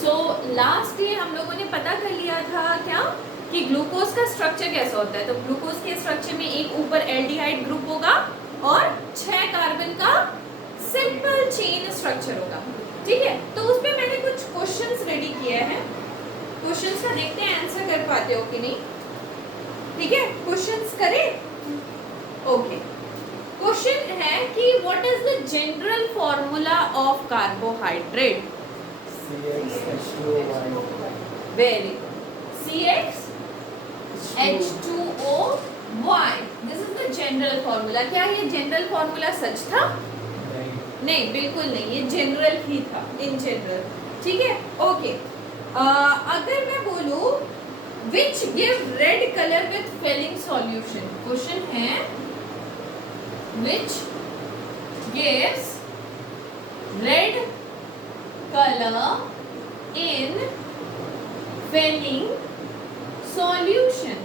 So last year हम लोगों ने पता कर लिया था क्या कि ग्लूकोज का स्ट्रक्चर कैसा होता है। तो ग्लूकोज के स्ट्रक्चर में एक ऊपर एल्डिहाइड ग्रुप होगा और 6 कार्बन का सिंपल चेन स्ट्रक्चर होगा, ठीक है। तो उस पे मैंने कुछ क्वेश्चंस रेडी किए हैं। क्वेश्चंस का देखते हैं आंसर कर पाते हो कि नहीं, ठीक है। क्वेश्चंस करें, ओके। क्वेश्चन है कि what is the general formula of carbohydrate. Very CxH2O(Y) this is the general formula. क्या ये जनरल फॉर्मूला सच था? नहीं, बिल्कुल नहीं, ये जनरल ही था, इन जनरल, ठीक है, ओके। अगर मैं बोलूं which give red colour with Fehling solution, question है which gives red colour in Fehling solution,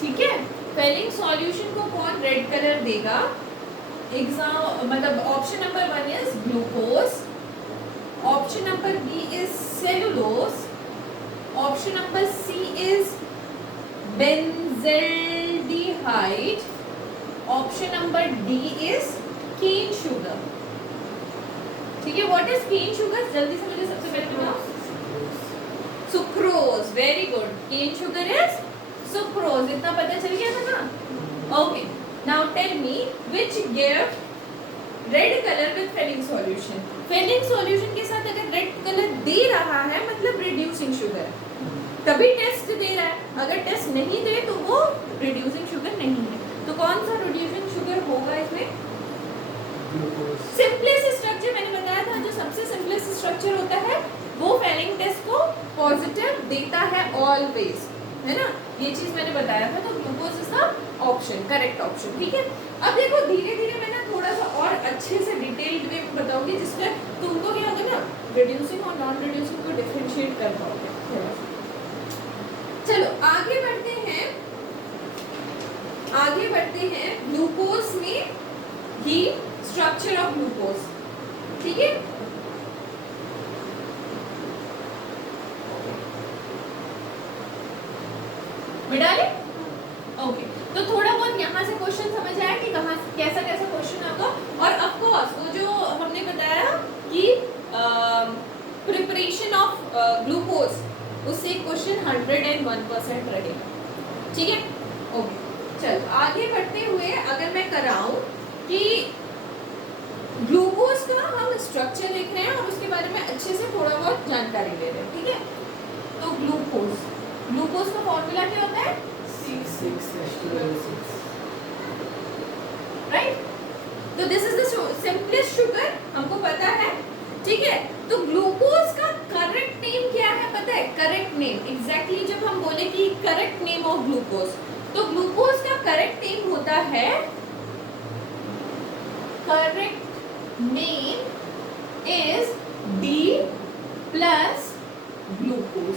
ठीक है। फेलिंग सॉल्यूशन को कौन रेड कलर देगा? एग्जाम मतलब option number 1 is glucose, option number B is cellulose, option number C is benzaldehyde, option number D is cane sugar, ठीक है। What is cane sugar? जल्दी से मुझे सबसे पहले बताओ। Sucrose, very good. Cane sugar is sucrose, इतना पता चल गया था ना, okay. Now tell me which give red colour with Fehling solution. Fehling solution के साथ अगर रेड कलर दे रहा है मतलब रिड्यूसिंग शुगर, तभी टेस्ट दे रहा है। अगर टेस्ट नहीं दे तो वो रिड्यूसिंग शुगर नहीं है। तो कौन सा रिड्यूसिंग शुगर होगा इसमें? सिंपलेस्ट स्ट्रक्चर मैंने बताया था, जो सबसे सिंपलेस्ट स्ट्रक्चर होता है वो फेलिंग टेस्ट को पॉजिटिव देता है ऑलवेज, है ना, ये चीज मैंने बताया था। तो glucose is the option, correct option, ठीक है। अब देखो धीरे धीरे मैं ना थोड़ा सा और अच्छे से डिटेल्ड में बताऊंगी, जिसमें तुमको क्या होगा ना, रिड्यूसिंग और नॉन रिड्यूसिंग को डिफरेंशिएट कर पाओगे। चलो आगे बढ़ते हैं, आगे बढ़ते हैं ग्लूकोज में ही स्ट्रक्चर ऑफ ग्लूकोज, ठीक है। डाले, ओके। तो थोड़ा बहुत यहाँ से क्वेश्चन समझ आया कि कहाँ कैसा कैसा क्वेश्चन होगा। और ऑफ कोर्स वो जो हमने बताया कि प्रिपरेशन ऑफ ग्लूकोज, उससे क्वेश्चन 101% रहेगा, ठीक है, ओके। चलो आगे बढ़ते हुए अगर मैं कराऊं कि ग्लूकोज का हम स्ट्रक्चर लिख रहे हैं और उसके बारे में अच्छे से थोड़ा बहुत जानकारी ले रहे हैं, ठीक है। तो ग्लूकोज, ग्लूकोज का फॉर्मूला क्या होता है? C6H12O6, right. तो this is the simplest sugar, हमको पता है, ठीक है। तो ग्लूकोज का करेक्ट नेम क्या है पता है? करेक्ट नेम एग्जैक्टली जब हम बोले कि करेक्ट नेम ऑफ ग्लूकोज, तो ग्लूकोज का करेक्ट नेम होता है, correct name is D plus glucose.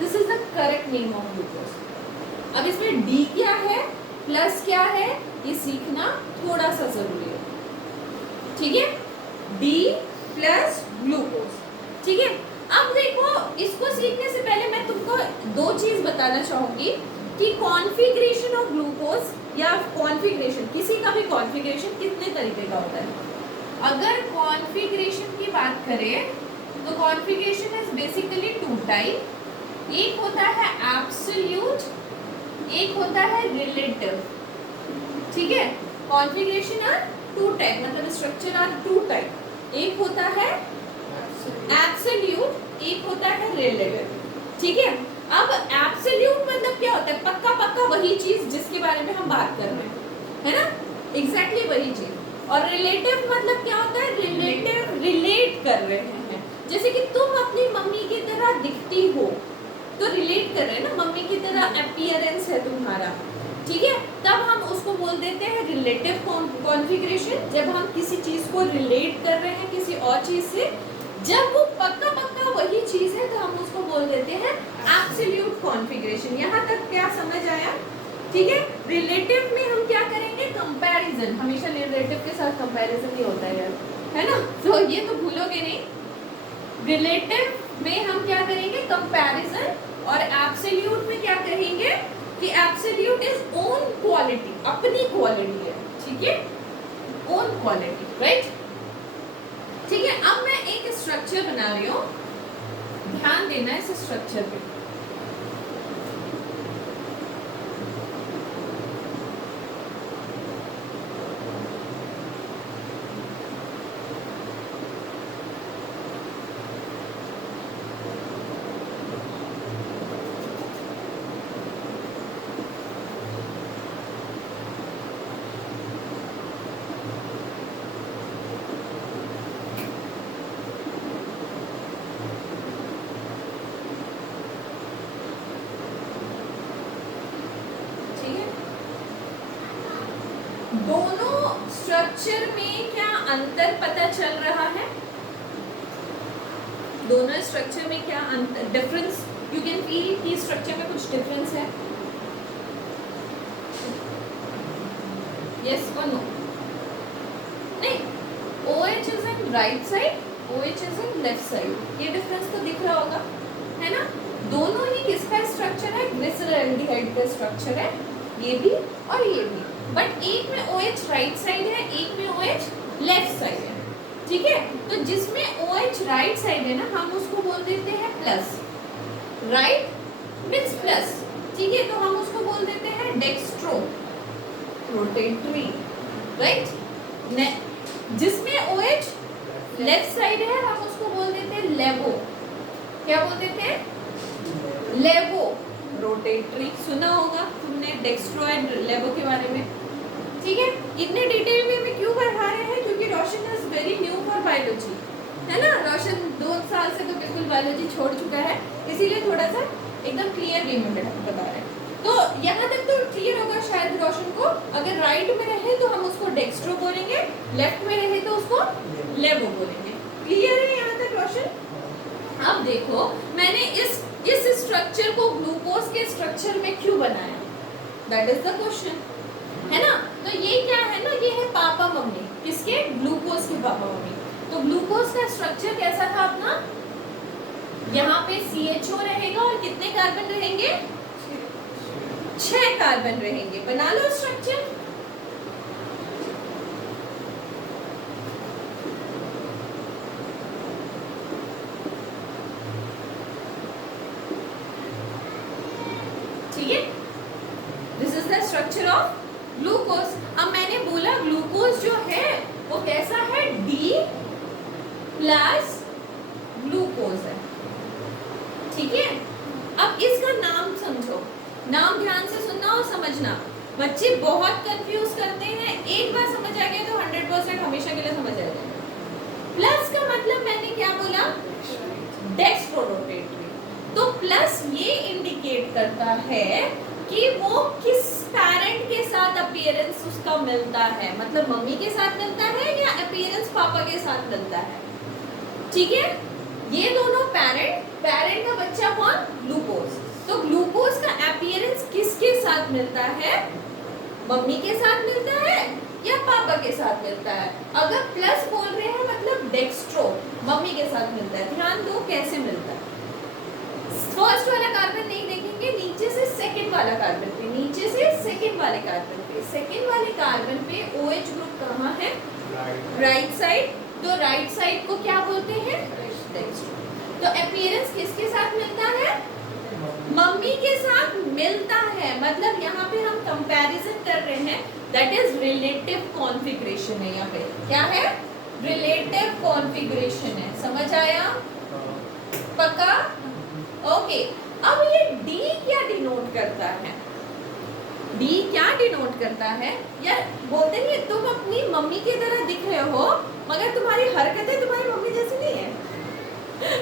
This is the correct name of glucose. अब इसमें D क्या है, प्लस क्या है, ये सीखना थोड़ा सा जरूरी है, ठीक है। D प्लस ग्लूकोज, ठीक है। अब देखो इसको सीखने से पहले मैं तुमको दो चीज बताना चाहूंगी कि कॉन्फ़िगरेशन ऑफ ग्लूकोज या कॉन्फ़िगरेशन, किसी का भी कॉन्फ़िगरेशन कितने तरीके का होता है। अगर कॉन्फ़िगरेशन की बात करें तो कॉन्फ़िगरेशन इज बेसिकली 2 टाइप, एक होता है एब्सोल्यूट, एक होता है रिलेटिव, ठीक है। कॉन्फ़िगरेशन आर 2 टाइप, मतलब स्ट्रक्चर आर 2 टाइप, एक होता है एब्सोल्यूट, एक होता है रिलेटिव, ठीक है। अब एब्सोल्यूट मतलब क्या होता है? पक्का पक्का वही चीज जिसके बारे में हम बात कर रहे हैं, है ना, एग्जैक्टली वही चीज। और रिलेटिव मतलब क्या होता है? रिलेटिव, रिलेट कर रहे हैं, जैसे कि तुम अपनी मम्मी की तरह दिखती हो तो रिलेट कर रहे हैं ना, मम्मी की तरह अपीयरेंस है तुम्हारा, ठीक है। तब हम उसको बोल देते हैं रिलेटिव कॉन्फ़िगरेशन, जब हम किसी चीज को रिलेट कर रहे हैं किसी और चीज से, जब वो पक्का पक्का वही चीज है तो हम उसको बोल देते हैं एब्सोल्यूट कॉन्फ़िगरेशन। यहाँ तक क्या समझ आया? ठीक है। रिलेटिव में हम क्या करेंगे? कंपैरिजन, हमेशा रिलेटिव के साथ कंपैरिजन ही होता है यार, है ना, तो ये तो भूलोगे नहीं। रिलेटिव में हम क्या करेंगे, कंपैरिजन, और एब्सोल्यूट में क्या करेंगे कि एब्सोल्यूट इज ओन क्वालिटी, अपनी क्वालिटी है, ठीक है, ओन क्वालिटी, राइट। ठीक है, अब मैं एक स्ट्रक्चर बना रही हूं, ध्यान देना इस स्ट्रक्चर पे। दोनों स्ट्रक्चर में क्या अंतर पता चल रहा है? दोनों स्ट्रक्चर में क्या अंतर, डिफरेंस यू कैन फील कि स्ट्रक्चर में कुछ डिफरेंस है? यस और नो? नहीं, OH is in right side, OH is in left side, ये डिफरेंस तो दिख रहा होगा, है ना। दोनों ही किसका स्ट्रक्चर है, ग्लिसरॉल्डिहाइड का स्ट्रक्चर है, ये भी और ये भी, बट एक में OH राइट साइड है, एक में OH लेफ्ट साइड है, ठीक है। तो जिसमें OH राइट साइड है ना, हम उसको बोल देते हैं प्लस, राइट मींस प्लस, ठीक है, तो हम उसको बोल देते हैं डेक्स्ट्रो रोटेटरी, राइट। जिसमें OH लेफ्ट साइड है, हम उसको बोल देते हैं लेवो, क्या बोल देते हैं, लेवो रोटेटरी। सुना होगा तुमने डेक्स्ट्रो एंड लेवो के बारे में, ठीक है। इतने डिटेल में हमें क्यों पढ़ा रहे हैं, क्योंकि Roshan is very new for biology, है ना। रोशन 2 साल से तो बिल्कुल बायोलॉजी छोड़ चुका है, इसीलिए थोड़ा सा एकदम क्लियर वे में बता रहे हैं। तो यहाँ तक तो क्लियर होगा शायद रोशन को, अगर राइट में रहे तो हम उसको डेक्स्ट्रो बोलेंगे, लेफ्ट में रहे तो उसको लेवो बोलेंगे। क्लियर है यहाँ तक रोशन? अब देखो मैंने इस स्ट्रक्चर को ग्लूकोज के स्ट्रक्चर में क्यों बनाया, दैट इज द क्वेश्चन, है ना। तो ये क्या है ना, ये है पापा मम्मी, किसके, ग्लूकोज के पापा मम्मी। तो ग्लूकोज का स्ट्रक्चर कैसा था अपना, यहाँ पे CHO रहेगा और कितने कार्बन रहेंगे, 6 कार्बन रहेंगे। बना लो स्ट्रक्चर। ठीक है, this is the structure of glucose. अब मैंने बोला ग्लूकोज जो है वो कैसा है, D प्लस ग्लूकोज है, ठीक है। अब इसका नाम समझो, नाम ध्यान से सुनना और समझना, बच्चे बहुत कंफ्यूज करते हैं, एक बार समझ आ गया तो 100% हमेशा के लिए समझ आ जाएगा। प्लस का मतलब मैंने क्या बोला, डेक्स्ट्रोरोटेटरी। तो प्लस ये इंडिकेट करता है कि वो किस पेरेंट के साथ अपीयरेंस उसका मिलता है, मतलब मम्मी के साथ मिलता है या अपीयरेंस पापा के साथ मिलता है, ठीक है। ये दोनों पेरेंट का बच्चा कौन, ग्लूकोज। तो ग्लूकोज का अपीयरेंस किसके साथ मिलता है, मम्मी के साथ मिलता है या पापा के साथ मिलता है। अगर प्लस बोल रहे हैं मतलब डेक्स्ट्रो मम्मी के साथ मिलता है। ध्यान दो कैसे मिलता है, फर्स्ट वाला कार्बन नहीं देखेंगे, नीचे से सेकंड वाला कार्बन पे, नीचे से सेकंड वाले कार्बन पे, सेकंड वाले कार्बन पे OH ग्रुप कहाँ है, राइट साइड। तो राइट साइड को क्या बोलते हैं, डेक्स्ट्रो। तो अपीयरेंस किसके साथ मिलता है, मम्मी के साथ मिलता है, मतलब यहाँ पे हम कंपैरिजन कर रहे हैं, दैट इज रिलेटिव कॉन्फ़िगरेशन है। यहाँ पे क्या है, रिलेटिव कॉन्फ़िगरेशन है, समझ आया, पक्का, ओके। अब ये D क्या डिनोट करता है, D क्या डिनोट करता है, या बोलते नहीं तुम अपनी मम्मी की तरह दिख रहे हो मगर तुम्हारी हरकतें तुम्हारी मम्मी जैसी नहीं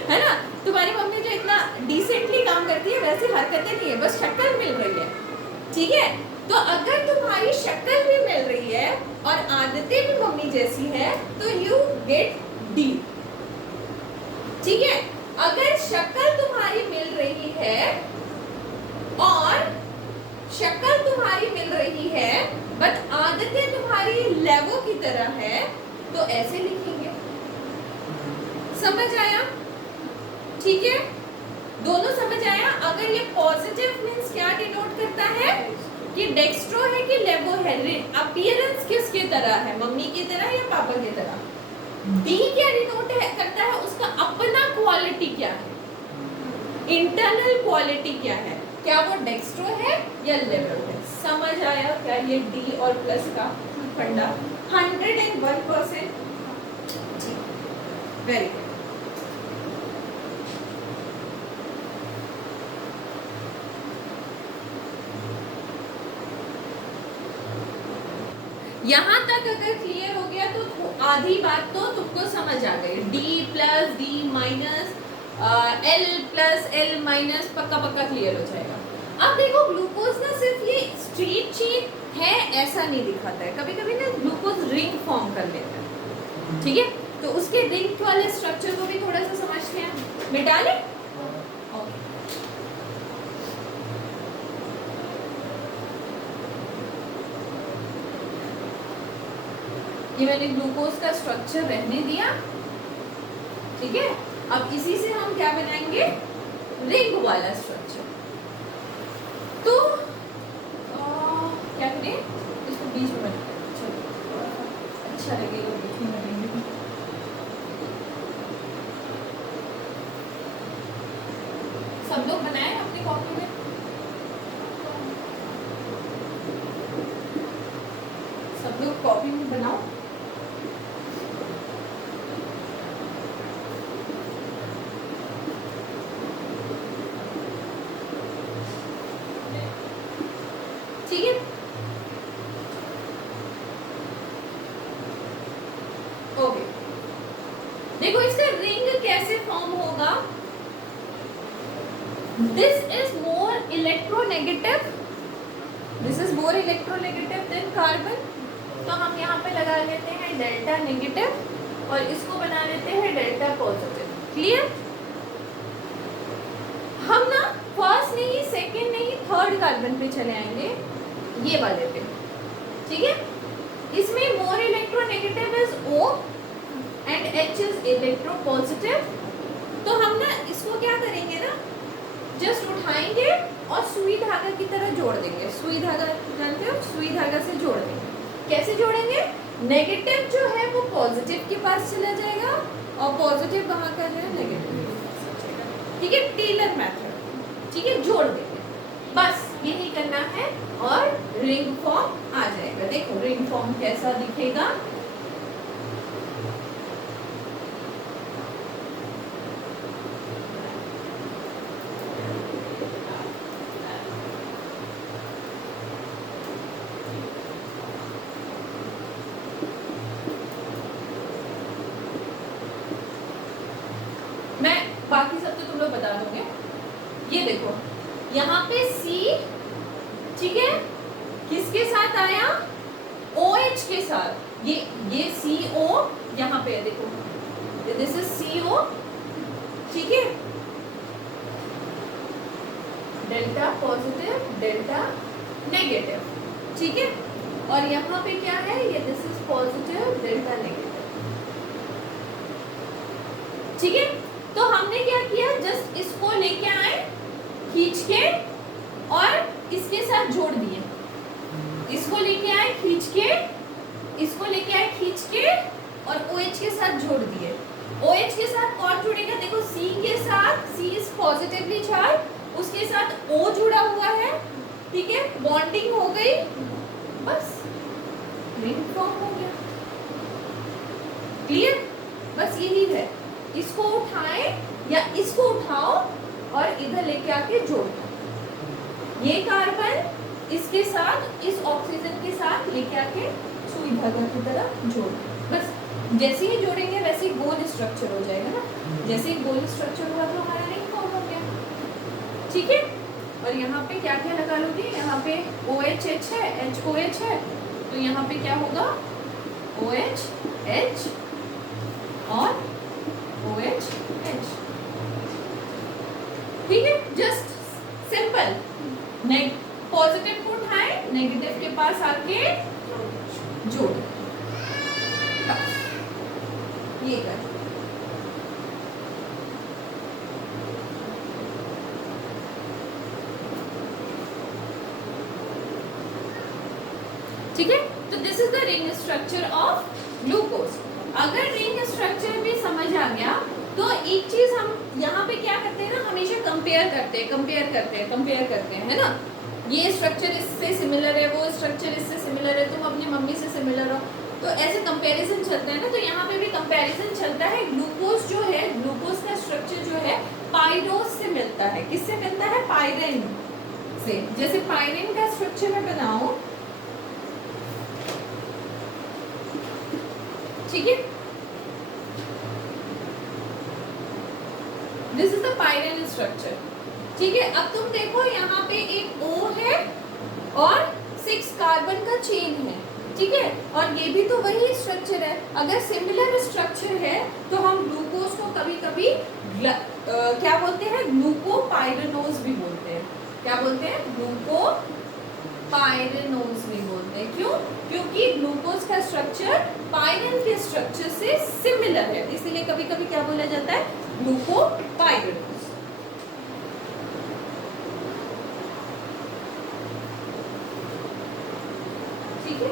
है ना। तुम्हारी मम्मी जो इतना डिसेंटली काम करती है वैसी हरकतें नहीं है, बस शक्ल मिल रही है, ठीक है। तो अगर तुम्हारी शक्ल भी मिल रही है और आदतें भी मम्मी जैसी है तो यू गेट D, ठीक है। अगर शक्ल तुम्हारी मिल रही है और शक्ल तुम्हारी मिल रही है बट आदतें तुम्हारी लेवो की तरह है तो ऐसे लिखेंगे, समझ आया। ठीक है, दोनों समझ आया। अगर ये पॉजिटिव मींस क्या डिनोट करता है कि डेक्स्ट्रो है कि लेवो है, अपीयरेंस किसकी तरह है, मम्मी की तरह या पापा की तरह। डी क्या डिनोट है करता है, उसका अपना क्वालिटी क्या है, इंटरनल क्वालिटी क्या है, क्या वो डेक्स्ट्रो है या लेवो है। समझ आया क्या ये डी और प्लस का फंडा। 101%। Very good. यहाँ तक अगर क्लियर हो गया तो आधी बात तो तुमको समझ आ गई। D plus D minus L plus L minus पक्का पक्का क्लियर हो जाएगा। अब देखो ग्लूकोज ना सिर्फ ये स्ट्रीट चेन है ऐसा नहीं दिखाता है, कभी कभी ना ग्लूकोज रिंग फॉर्म कर लेता है, ठीक है। तो उसके रिंग वाले स्ट्रक्चर को भी थोड़ा सा समझते हैं। मिटा ले। ये मैंने ग्लूकोज का स्ट्रक्चर रहने दिया, ठीक है। अब इसी से हम क्या बनाएंगे, रिंग वाला स्ट्रक्चर। तो क्या करें, इसको बीच में बनाएंगे, चलो अच्छा लगेगा बीच में बनाएंगे। सब लोग बनाए अपनी कॉपी में, सब लोग कॉपी में बनाओ। ठीक है, ओके। देखो इसका रिंग कैसे फॉर्म होगा। This is more electronegative, this is more electronegative than carbon, तो हम यहाँ पे लगा लेते हैं डेल्टा नेगेटिव और इसको बना लेते हैं डेल्टा पॉजिटिव। क्लियर। हम ना फर्स्ट नहीं सेकंड नहीं थर्ड कार्बन पे चले आएंगे, ये वाले पे, ठीक है। इसमें more electronegative is O and H is electropositive. तो हम ना इसको क्या करेंगे ना, जस्ट उठाएंगे और सुई धागा की तरह जोड़ देंगे। सुई धागा जानते हो, सुई धागा से जोड़ देंगे। कैसे जोड़ेंगे, नेगेटिव जो है वो पॉजिटिव के पास चला जाएगा और पॉजिटिव वहां का जो है नेगेटिव के पास चला जाएगा, ठीक है। टेलर मेथड, ठीक है, जोड़ देंगे, बस यही करना है और रिंग फॉर्म आ जाएगा। देखो रिंग फॉर्म कैसा दिखेगा। मैं बाकी सब तो तुम लोग बता दोगे। ये देखो यहाँ पे C, ठीक है, किसके साथ आया, OH के साथ। ये CO यहाँ पे है, देखो दिस इज CO, ठीक है, डेल्टा पॉजिटिव डेल्टा नेगेटिव, ठीक है। और यहाँ पे क्या है, ये this is positive delta negative, ठीक है। तो हमने क्या किया, जस्ट इसको लेके आए खींच के और इसके साथ जोड़ दिए, इसको लेके आए खींच के, इसको लेके आए खींच के और OH के साथ जोड़ दिए। OH के साथ कौन जुड़ेगा, देखो C के साथ, C इज पॉजिटिवली चार्ज, उसके साथ O जुड़ा हुआ है, ठीक है, बॉन्डिंग हो गई, बस रिंग फॉर्म हो गया। क्लियर, बस यही है। इसको उठाए या इसको उठाओ और इधर लेके आके जोड़ दो। ये कार्बन इसके साथ, इस ऑक्सीजन के साथ लेके आके सुई धागा की तरह जोड़ दो। बस जैसे ही जोड़ेंगे वैसे ही गोल स्ट्रक्चर हो जाएगा ना। जैसे ही गोल स्ट्रक्चर हुआ तो हमारा रिंग फॉर्म हो गया, ठीक है। और यहाँ पे क्या क्या लगा लोगे, यहाँ पे OH है, HOH है, तो यहाँ पे क्या होगा, OH H और OH H, ठीक है। जस्ट सिंपल, पॉजिटिव को उठाए नेगेटिव के पास आके जोड़, ये कर। ठीक है, तो this is the ring structure of glucose. अगर रिंग स्ट्रक्चर भी समझ आ गया तो एक चीज हम यहाँ पे क्या करते हैं ना, हमेशा कंपेयर करते हैं, है ना। ये स्ट्रक्चर इससे सिमिलर है, वो स्ट्रक्चर इससे सिमिलर है, तुम अपनी मम्मी से सिमिलर हो, तो ऐसे कंपैरिजन चलता है ना। तो यहाँ पे भी कंपैरिजन चलता है। ग्लूकोज जो है, ग्लूकोज का स्ट्रक्चर जो है पाइरोज से मिलता है। किससे मिलता है? पायरेन से। जैसे पायरेन का स्ट्रक्चर मैं बनाऊं, ठीक है, दिस इज द पायरेन स्ट्रक्चर, ठीक है। अब तुम देखो यहाँ पे एक O है और 6 कार्बन का चेन है, ठीक है, और ये भी तो वही स्ट्रक्चर है। अगर सिमिलर स्ट्रक्चर है तो हम ग्लूकोज को कभी कभी क्या बोलते हैं? ग्लूकोपाइरेनोज भी बोलते हैं। क्या बोलते हैं? ग्लूकोपाइरेनोज भी बोलते हैं। क्यों? क्योंकि ग्लूकोज का स्ट्रक्चर पायरेन के स्ट्रक्चर से सिमिलर है, इसीलिए कभी कभी क्या बोला जाता है? ग्लूकोपाइरेनोज। ठीक है,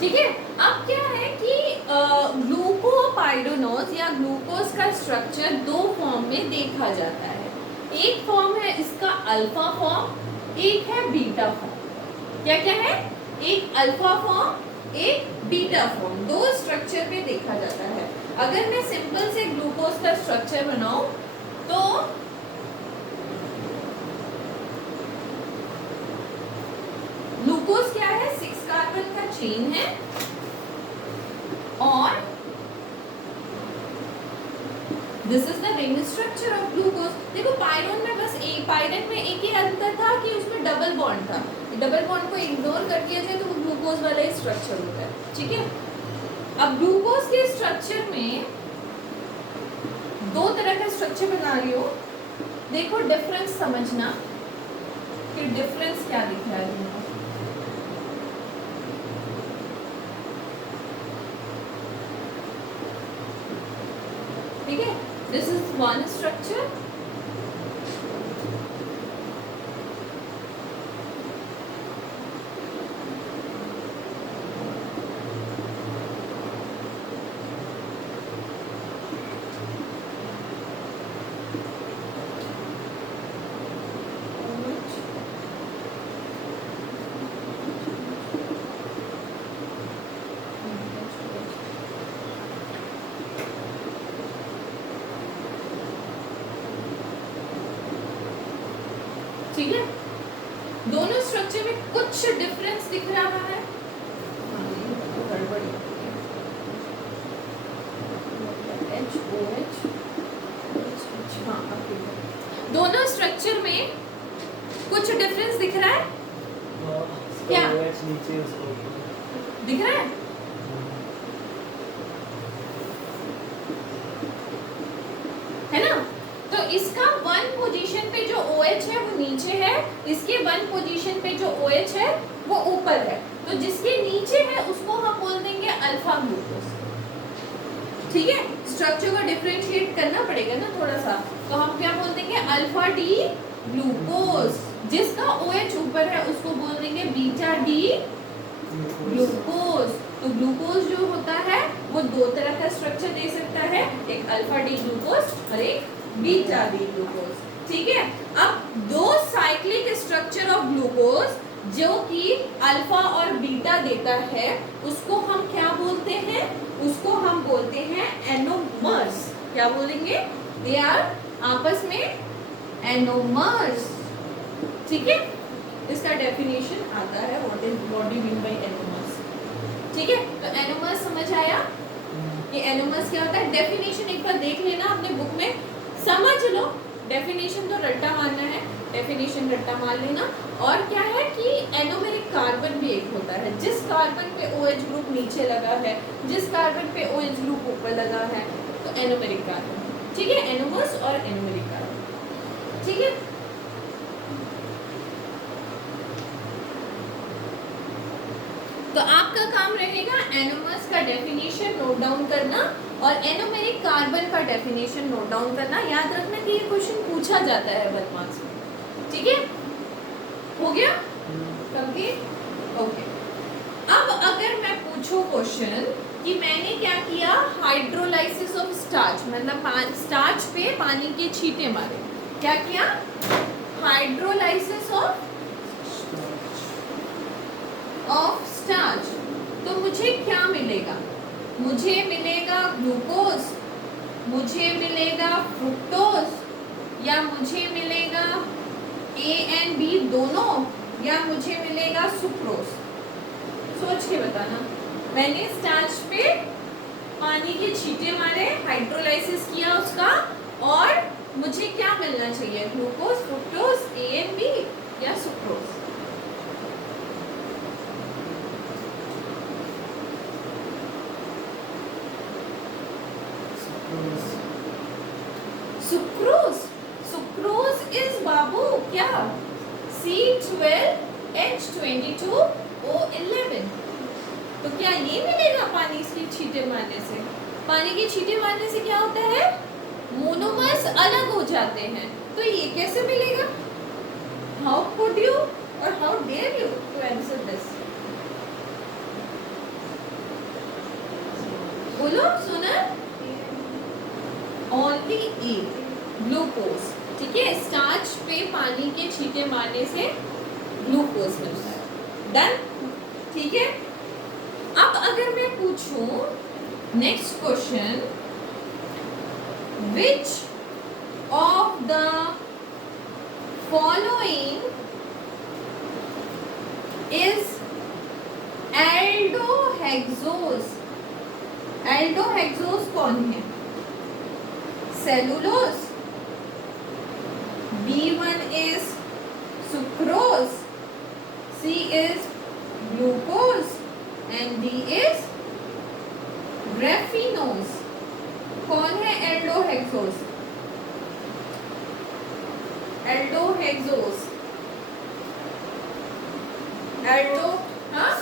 ठीक है। अब क्या है कि ग्लूकोपाइरेनोज या ग्लूकोज का स्ट्रक्चर दो फॉर्म में देखा जाता है। एक फॉर्म है इसका अल्फा फॉर्म, एक है बीटा फॉर्म। क्या क्या है? एक अल्फा फॉर्म, एक बीटा फॉर्म, दो स्ट्रक्चर में देखा जाता है। अगर मैं सिंपल से ग्लूकोज का स्ट्रक्चर बनाऊं तो ग्लूकोज क्या है? 6 कार्बन का चेन है और this is the ring structure of glucose. देखो पायरोन में बस एक, पायरेन में एक ही अंतर था कि उसमें डबल बॉन्ड था। डबल बॉन्ड को इग्नोर कर दिया जाए तो वो ग्लूकोज वाला ही स्ट्रक्चर होता है, ठीक है। अब ग्लूकोज के स्ट्रक्चर में दो तरह का स्ट्रक्चर बना रही हो, देखो डिफरेंस समझना कि डिफरेंस क्या दिख रहा है तुमको। ठीक है, दिस इज वन स्ट्रक्चर, ठीक है। दोनों स्ट्रक्चर में कुछ डिफरेंस दिख रहा है। दोनों स्ट्रक्चर में कुछ डिफरेंस दिख रहा है क्या? दिख रहा है? है ना। तो इसका वन पोजीशन पे जो OH है वो नीचे है, इसके वन पोजीशन पे जो OH है वो ऊपर है। तो जिसके नीचे है उसको हम बोल देंगे अल्फा ग्लूकोज, ठीक है। स्ट्रक्चर को डिफरेंशिएट करना पड़ेगा ना थोड़ा सा, तो हम क्या बोल देंगे? Alpha D glucose. जिसका OH ऊपर है उसको बोल देंगे बीटा डी ग्लूकोज। तो ग्लूकोज जो होता है वो दो तरह का स्ट्रक्चर दे सकता है, एक अल्फा डी ग्लूकोज और एक बीटा डी ग्लूकोज, ठीक है। अब दो साइक्लिक स्ट्रक्चर ऑफ ग्लूकोज जो कि अल्फा और बीटा देता है उसको हम क्या बोलते हैं? उसको हम बोलते हैं एनोमर्स। क्या बोलेंगे? दे आर आपस में एनोमर्स, ठीक है। इसका डेफिनेशन आता है what do you mean by anomers, ठीक है। तो एनोमर्स समझ आया? ये एनोमर्स क्या होता है? डेफिनेशन एक बार देख लेना अपने बुक में, समझ लो। डेफिनेशन तो रट्टा मारना है, डेफिनेशन रट्टा मार लेना। और क्या है कि एनोमेरिक कार्बन भी एक होता है, जिस कार्बन पे OH ग्रुप नीचे लगा है, जिस कार्बन पे OH ग्रुप ऊपर लगा है, तो एनोमेरिक कार्बन, ठीक है। एनोमर्स और एनोमेरिक कार्बन, ठीक है। तो आपका काम रहेगा एनोमर्स का डेफिनेशन नोट डाउन करना और एनोमेरिक कार्बन का डेफिनेशन नोट डाउन करना। याद रखना कि ये क्वेश्चन पूछा जाता है 1 मार्क्स में। ठीक है, हो गया कंप्लीट? ओके। अब अगर मैं पूछूं क्वेश्चन कि मैंने क्या किया, हाइड्रोलाइसिस ऑफ स्टार्च, मतलब स्टार्च पे पानी के छींटे मारे। क्या किया? Hydrolysis of starch. तो मुझे क्या मिलेगा? मुझे मिलेगा ग्लूकोज, मुझे मिलेगा फ्रुक्टोज, या मुझे मिलेगा ए एंड बी दोनों, या मुझे मिलेगा सुक्रोज? सोच के बताना। मैंने स्टार्च पे पानी के छींटे मारे, हाइड्रोलाइसिस किया उसका, और मुझे क्या मिलना चाहिए? Glucose, fructose, A and B या सुक्रोज? सुक्रोज। सुक्रोज इज बाबू क्या? C12H22O11। तो क्या ये मिलेगा पानी के छींटे मारने से? पानी के छींटे मारने से क्या होता है? मोनोमर्स अलग हो जाते हैं। तो ये कैसे मिलेगा? हाउ कुड यू और how dare you to answer this? बोलो सुना। Only A, glucose. ठीक है, स्टार्च पे पानी के छींटे मारने से ग्लूकोज मिलता है। डन? ठीक है। अब अगर मैं पूछूं next question, which of the following is aldohexose? Aldohexose कौन है? Cellulose, B1 is sucrose, C is glucose and D is raffinose. कौन है एल्डोहेक्सोज? एल्डोहेक्सोज, एल्डो, हाँ,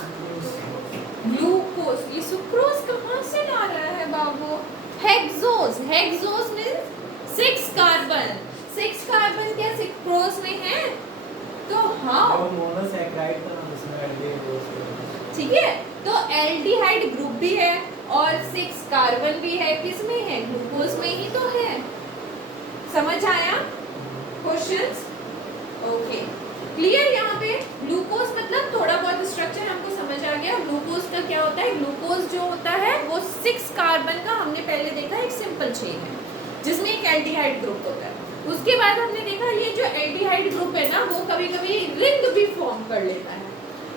ग्लूकोज। ये सुक्रोज कहाँ से ला रहा है बाबू? Hexose. Hexose means 6 carbon. 6 carbon क्या सुक्रोज में है? तो हाउ? मोनोसैकेराइड का नाम इसमें एल्डिहाइड। ठीक है, तो एल्डिहाइड ग्रुप भी है और 6 कार्बन भी है। किस में है? ग्लूकोज में ही तो है। समझ आया क्वेश्चंस? Okay, clear? यहाँ पे ग्लूकोज मतलब थोड़ा बहुत स्ट्रक्चर हमको समझ आ गया। ग्लूकोज का क्या होता है? ग्लूकोज जो होता है वो 6 कार्बन का, हमने पहले देखा, एक सिंपल चेन है जिसमें एक एल्डिहाइड ग्रुप होता है। उसके बाद हमने देखा ये जो एल्डिहाइड ग्रुप है ना, वो कभी कभी रिंग भी फॉर्म कर लेता है।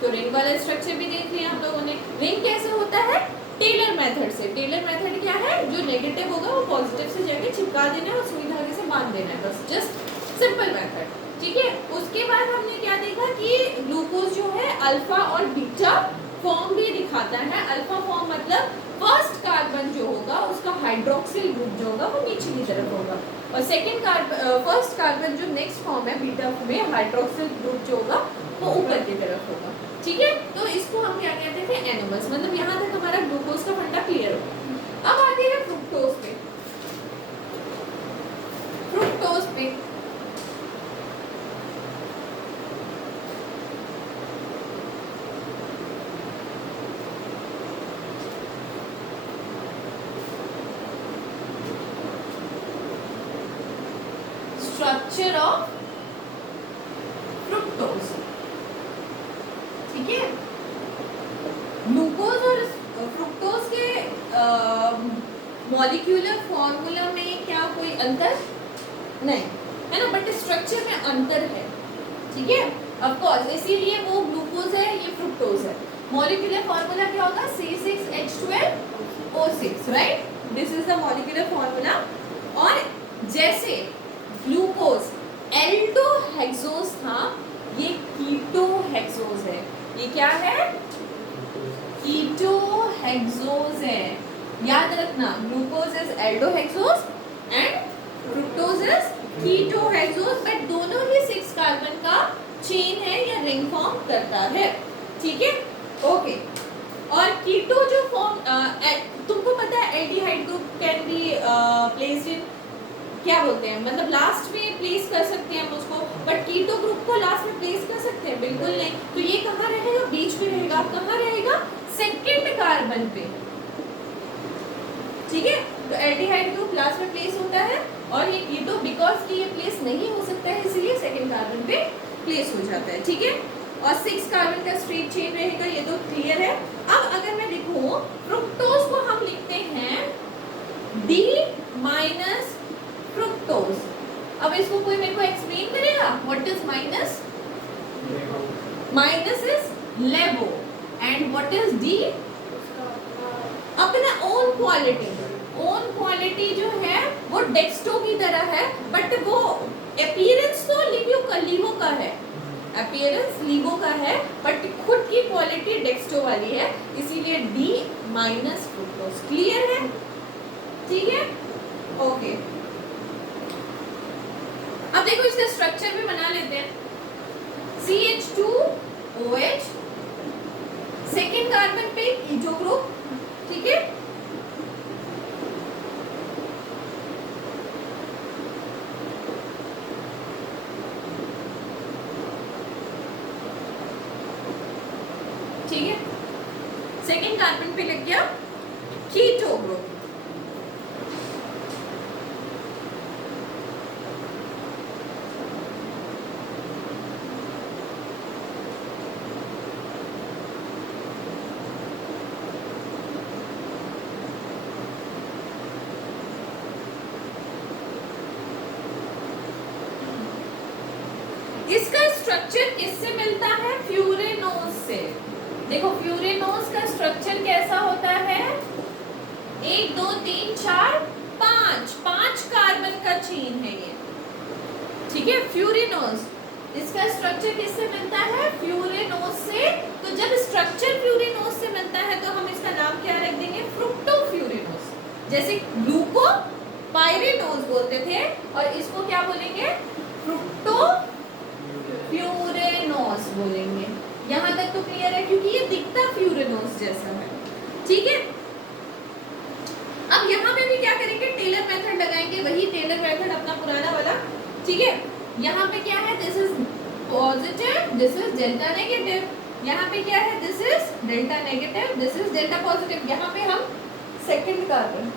तो रिंग वाला स्ट्रक्चर भी देख लिया हम लोगों ने। रिंग कैसे होता है? टेलर मेथड से। टेलर मेथड क्या है? जो नेगेटिव होगा वो पॉजिटिव से जाके चिपका देना है और सुई धागे से बांध देना है, बस जस्ट सिंपल मेथड। ठीक है, उसके बाद हमने क्या देखा कि ग्लूकोज जो है अल्फा और बीटा फॉर्म भी दिखाता है। अल्फा फॉर्म मतलब फर्स्ट कार्बन जो होगा उसका हाइड्रोक्सिल ग्रुप जो होगा वो नीचे की तरफ होगा, और सेकंड कार्बन, फर्स्ट कार्बन जो नेक्स्ट फॉर्म है बीटा में, हाइड्रोक्सिल ग्रुप जो होगा वो ऊपर की तरफ होगा। ठीक है, तो इसको हम क्या कहते थे? एनोमर्स। मतलब यहाँ तक हमारा ग्लूकोज का फंडा क्लियर हो गया। अब आते हैं फ्रुक्टोज पे। फ्रुक्टोज पे स्ट्रक्चर ऑफ फ्रुक्टोज। ठीक है, ग्लूकोज और फ्रुक्टोज के मॉलिक्यूलर फॉर्मूला में क्या कोई अंतर नहीं है ना, बट स्ट्रक्चर में अंतर है। ठीक है, ऑफ कोर्स, इसीलिए वो ग्लूकोज है, ये फ्रुक्टोज है। मॉलिक्यूलर फॉर्मूला क्या होगा? C6H12O6, right? This is the molecular formula. और जैसे ग्लूकोज एल्डोहेक्सोज था, ये कीटोहेक्सोज है। ये क्या है? कीटोहेक्सोज है। याद रखना, glucose is aldohexose and fructose is ketohexose, but दोनों ही 6 कार्बन का चेन है या रिंग फॉर्म करता है। ठीक है, ओके। और कीटो जो फॉर्म तुमको पता है aldehyde group can be placed in, क्या बोलते हैं, मतलब लास्ट में प्लेस कर सकते हैं हम उसको, बट कीटो ग्रुप को लास्ट में प्लेस कर सकते हैं? बिल्कुल नहीं। तो ये कहाँ रहेगा? बीच में रहेगा। कहाँ रहेगा? सेकंड कार्बन पे। ठीक है, तो एल्डिहाइड ग्रुप लास्ट में प्लेस होता है और ये कीटो बिकॉज कि ये प्लेस नहीं हो सकता है इसलिए सेकंड कार्बन पे प्लेस हो जाता है। ठीक है, और 6 कार्बन का स्ट्रेट चेन रहेगा, ये तो क्लियर है। अब अगर मैं लिखूं फ्रुक्टोज को हम लिखते हैं D माइनस फ्रुक्टोज। अब इसको कोई मेरे को एक्सप्लेन करेगा? What is minus? Minus is लेवो एंड व्हाट इज डी? अपना ओन क्वालिटी। ओन क्वालिटी जो है वो डेक्स्टो की तरह है, बट वो अपीयरेंस तो लीवो का है, अपीयरेंस लीवो का है, बट खुद की क्वालिटी डेक्स्टो वाली है, इसीलिए डी माइनस फ्रुक्टोज। क्लियर है? ठीक है, ओके। अब देखो इसका स्ट्रक्चर भी बना लेते हैं। CH2OH, सेकेंड कार्बन पे कीटो ग्रुप। ठीक है, ठीक है, सेकेंड कार्बन पे लग गया कीटो ग्रुप। इसका स्ट्रक्चर किससे मिलता है? फ्यूरेनोज से। देखो फ्यूरेनोज का स्ट्रक्चर कैसा होता है? 1 2 3 4 5 कार्बन का चेन है ये। ठीक है, फ्यूरेनोज इसका स्ट्रक्चर किससे मिलता है? फ्यूरेनोज से। तो जब स्ट्रक्चर फ्यूरेनोज से मिलता है तो हम इसका नाम क्या रख देंगे? फ्रुक्टोफ्यूरेनोज। जैसे ग्लूको पाइरेनोज बोलते थे और इसको क्या बोलेंगे? फ्रुक्टो फ्यूरेनोस बोलेंगे। यहाँ तक तो क्लियर है, क्योंकि ये दिखता फ्यूरेनोस जैसा है। ठीक है, अब यहाँ पे भी क्या करेंगे? टेलर मेथड लगाएंगे, वही टेलर मेथड अपना पुराना वाला। ठीक है, यहाँ पे क्या है? This is positive, this is delta negative. यहाँ पे क्या है? This is delta negative, this is delta positive. यहाँ पे हम सेकंड कार्बन,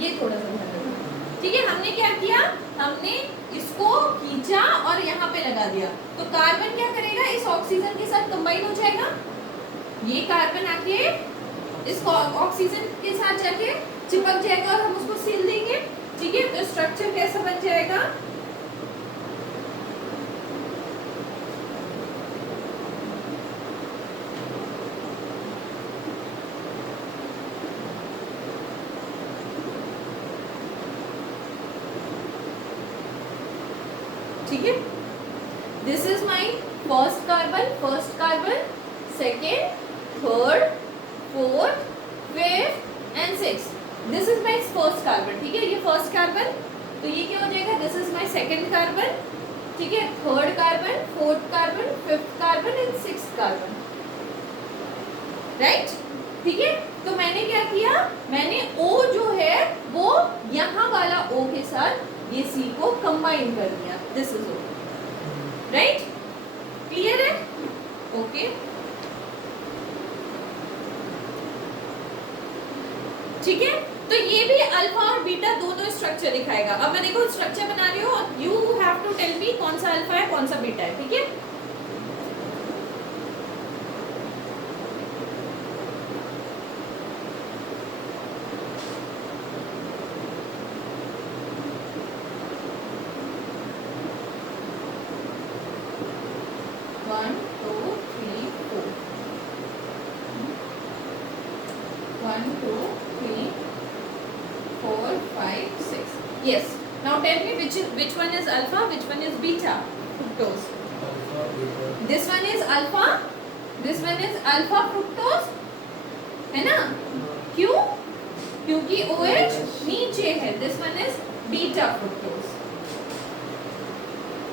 ये थोड़ा सा ध्यान रखना। ठीक है, हमने क्या किया? हमने इसको खींचा और यहाँ पे लगा दिया, तो कार्बन क्या करेगा? इस ऑक्सीजन के साथ कंबाइन हो जाएगा। ये कार्बन आके इस ऑक्सीजन के साथ जाके चिपक जाएगा और हम उसको सील देंगे। ठीक है, तो स्ट्रक्चर कैसा बन जाएगा? ठीक है, this is my first carbon, second, third, fourth, fifth and six. This is my first carbon. ठीक है, ये फर्स्ट कार्बन, तो ये क्या हो जाएगा? This is my second carbon. ठीक है, third carbon, fourth carbon, fifth carbon and sixth carbon. Right? ठीक है, तो मैंने क्या किया? मैंने O जो है वो यहाँ वाला O के साथ ये C को कंबाइन कर दिया। This is O। Right? Clear है? ओके, ठीक है, तो ये भी अल्फा और बीटा दोनों स्ट्रक्चर दिखाएगा। अब मैं देखो स्ट्रक्चर बना रही हूँ, you have to tell me कौन सा अल्फा है कौन सा बीटा है। ठीक है, one two three four, 1 2 3 4 5 6. Yes. Now tell me which one is alpha, which one is beta fructose. This one is alpha, this one is alpha fructose, है ना? क्यों? क्योंकि OH नीचे है। This one is beta fructose.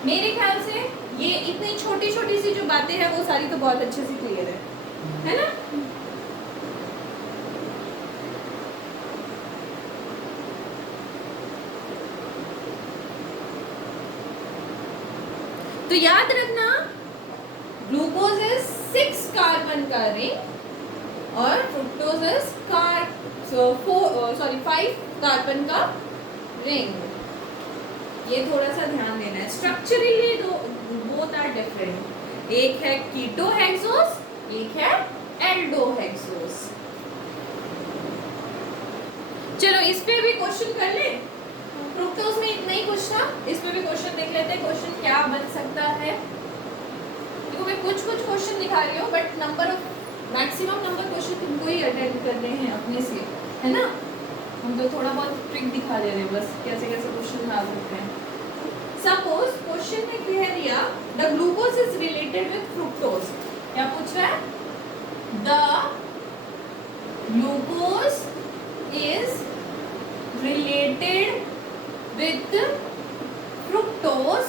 मेरे ख्याल से ये इतनी छोटी छोटी सी जो बातें हैं वो सारी तो बहुत अच्छे से क्लियर है ना? तो याद रखना ग्लूकोज इज 6 कार्बन का रिंग और फ्रुक्टोज इज 5 कार्बन का रिंग। ये थोड़ा सा ध्यान देना है। स्ट्रक्चरली दो बोथ आर डिफरेंट। एक है कीटोहेक्सोस, एक है एल्डोहेक्सोस। चलो इस पे भी क्वेश्चन कर ले। फ्रुक्टोज में इतना ही कुछ था, इस पे भी क्वेश्चन देख लेते हैं। क्वेश्चन क्या बन सकता है? देखो मैं कुछ क्वेश्चन दिखा रही हूँ, बट मैक्सिमम नंबर क्वेश्चन तुमको ही अटेंड करने हैं अपने से, है ना? हम तो थोड़ा बहुत ट्रिक दिखा दे रहे हैं बस, कैसे कैसे क्वेश्चन आ सकते हैं। सपोज क्वेश्चन में कह दिया the glucose is related with fructose. क्या पूछ रहा है? The glucose is related with fructose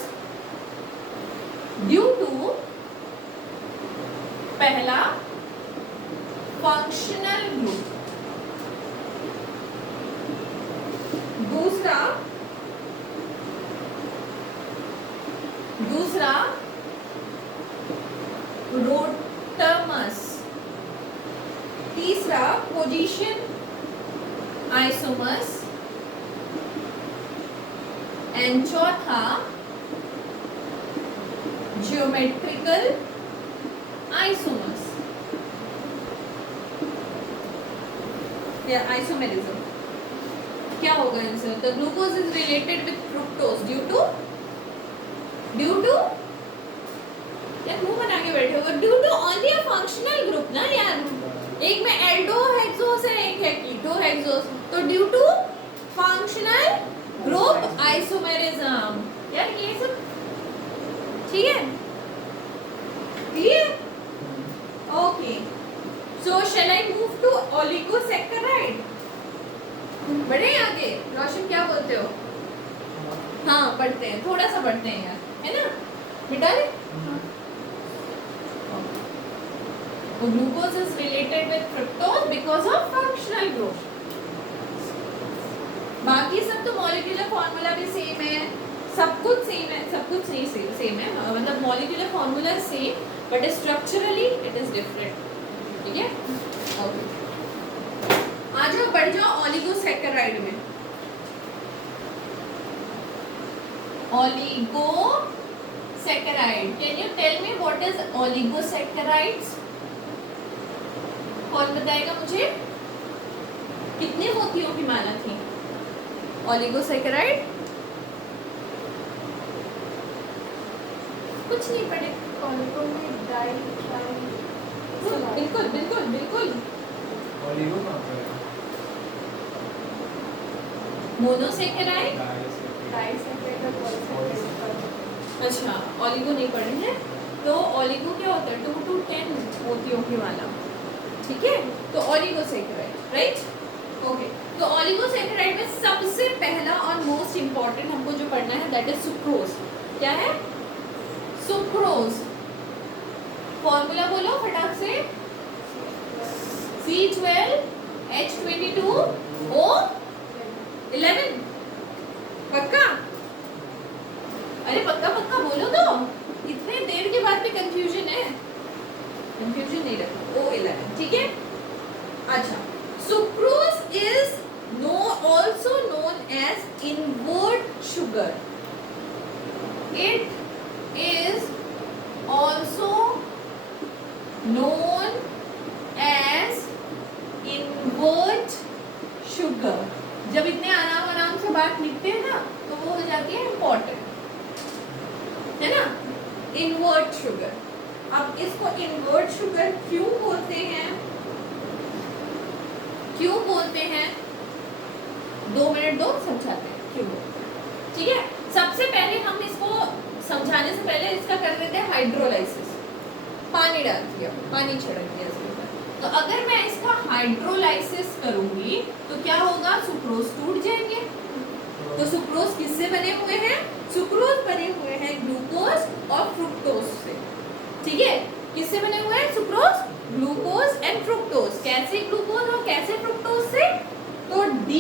due to पहला फंक्शनल ग्रुप, दूसरा रोटमस, तीसरा पोजीशन आइसोमस एंड चौथा ज्योमेट्रिकल आइसोमस या आइसोमेरिज्म। क्या होगा answer? The glucose is related with fructose due to यार मुंह बना के बैठे हो, due to only a functional group ना यार। एक में एल्डोहेक्सोस है, एक है कीटोहेक्सोस, तो due to functional group isomerism. यार ये सब ठीक है? Clear? Okay, so shall I move to oligosaccharide? बढ़े आगे? रोशन क्या बोलते हो? हाँ पढ़ते हैं, थोड़ा सा पढ़ते हैं यार, है ना? मिटा ले। Glucose is related with fructose because of functional group. बाकी सब तो मॉलिक्यूलर फॉर्मूला भी सेम है, सब कुछ सेम है, सब कुछ सेम है, मतलब molecular formula same but structurally it is different. ठीक है? ओके, आ जाओ, बढ़ जाओ ओलिगोसैकेराइड में। Oligosaccharide, can you tell me what is oligosaccharides? कौन बताएगा मुझे? कितनी मोतियों की माला थी ओलिगोसैकेराइड? कुछ नहीं पढ़े। बिल्कुल बिल्कुल बिल्कुल। ओलिगो कहाँ पर है? मोनोसैकेराइड। अच्छा, ओलिगो नहीं पढ़े हैं तो ओलिगो क्या होता है? 2 to 10 मोतियों की माला। ठीक है? तो ओलिगोसैकेराइड, राइट? ओके, तो ओलिगोसैकेराइड में सबसे पहला और मोस्ट इंपॉर्टेंट हमको जो पढ़ना है दैट इज सुक्रोज। क्या है? सुक्रोज। फॉर्मूला बोलो फटाक से। C12H22O11। पक्का? अरे पक्का पक्का बोलो तो, इतने देर के बाद भी कंफ्यूजन है। कंफ्यूजन नहीं रखना। O11, ठीक है? अच्छा, sucrose is also known as invert sugar. It is also known as invert sugar. जब इतने आराम से बात लिखते हैं ना तो वो हो जाती है इम्पोर्टेंट, है ना? Invert sugar. अब इसको इन्वर्ट शुगर क्यों बोलते हैं? 2 मिनट दो, समझाते हैं क्यों बोलते हैं। ठीक है, सबसे पहले हम इसको समझाने से पहले इसका कर देते हैं हाइड्रोलाइसिस। पानी डाल दिया, पानी छिड़क दिया इसके ऊपर। तो अगर मैं इसका हाइड्रोलाइसिस करूंगी तो क्या होगा? सुक्रोज टूट जाएंगे। तो सुक्रोज किससे बने हुए हैं? सुक्रोज बने हुए हैं ग्लूकोज और फ्रुक्टोज से। ठीक है, किससे बने हुए हैं? Sucrose, glucose and fructose. कैसे ग्लूकोज और कैसे फ्रुक्टोज से? तो D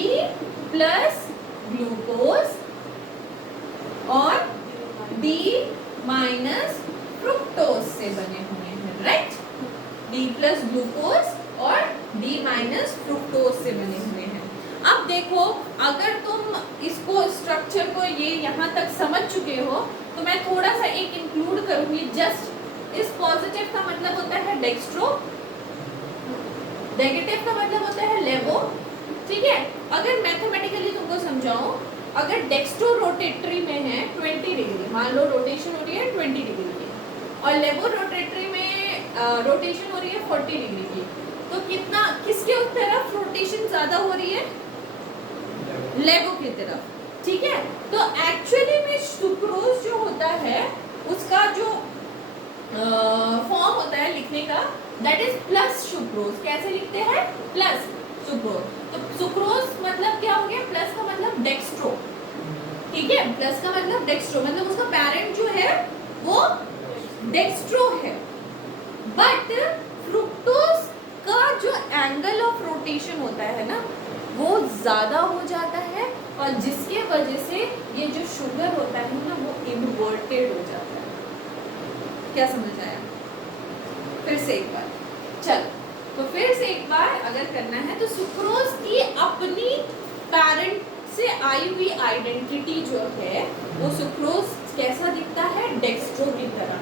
प्लस ग्लूकोज और D माइनस फ्रुक्टोज से बने हुए हैं, राइट। D प्लस ग्लूकोज और D माइनस फ्रुक्टोज से बने हुए हैं। अब देखो, अगर तुम इसको स्ट्रक्चर को ये यहाँ तक समझ चुके हो तो मैं थोड़ा सा एक इंक्लूड करूंगी। जस्ट इस पॉजिटिव का मतलब होता है डेक्स्ट्रो, नेगेटिव का मतलब होता है लेवो, ठीक है। अगर मैथमेटिकली तुमको समझाऊं, अगर डेक्स्ट्रो रोटेटरी में है 20 डिग्री, मान लो रोटेशन हो रही है 20 डिग्री की, और लेवो रोटेटरी में रोटेशन हो रही है 40 डिग्री की, तो कितना, किसके तरफ रोटेशन ज्यादा हो रही है? लेवो की तरफ, ठीक है। तो एक्चुअली में सुक्रोज जो होता है उसका जो फॉर्म होता है लिखने का, दैट इज प्लस सुक्रोज। कैसे लिखते हैं? Plus sucrose. तो सुक्रोज मतलब क्या हो गया? प्लस का मतलब डेक्स्ट्रो, ठीक है। प्लस का मतलब डेक्स्ट्रो, मतलब उसका पेरेंट जो है वो डेक्स्ट्रो है। बट फ्रुक्टोज का जो एंगल ऑफ रोटेशन होता है ना, वो ज्यादा हो जाता है, और जिसके वजह से ये जो शुगर होता है ना, वो इन्वर्टेड हो जाता है। क्या समझ आया? फिर से एक बार, चल तो फिर से एक बार अगर करना है तो सुक्रोज की अपनी पेरेंट से आई हुई आइडेंटिटी जो है, वो सुक्रोज कैसा दिखता है? डेक्स्ट्रो की तरह,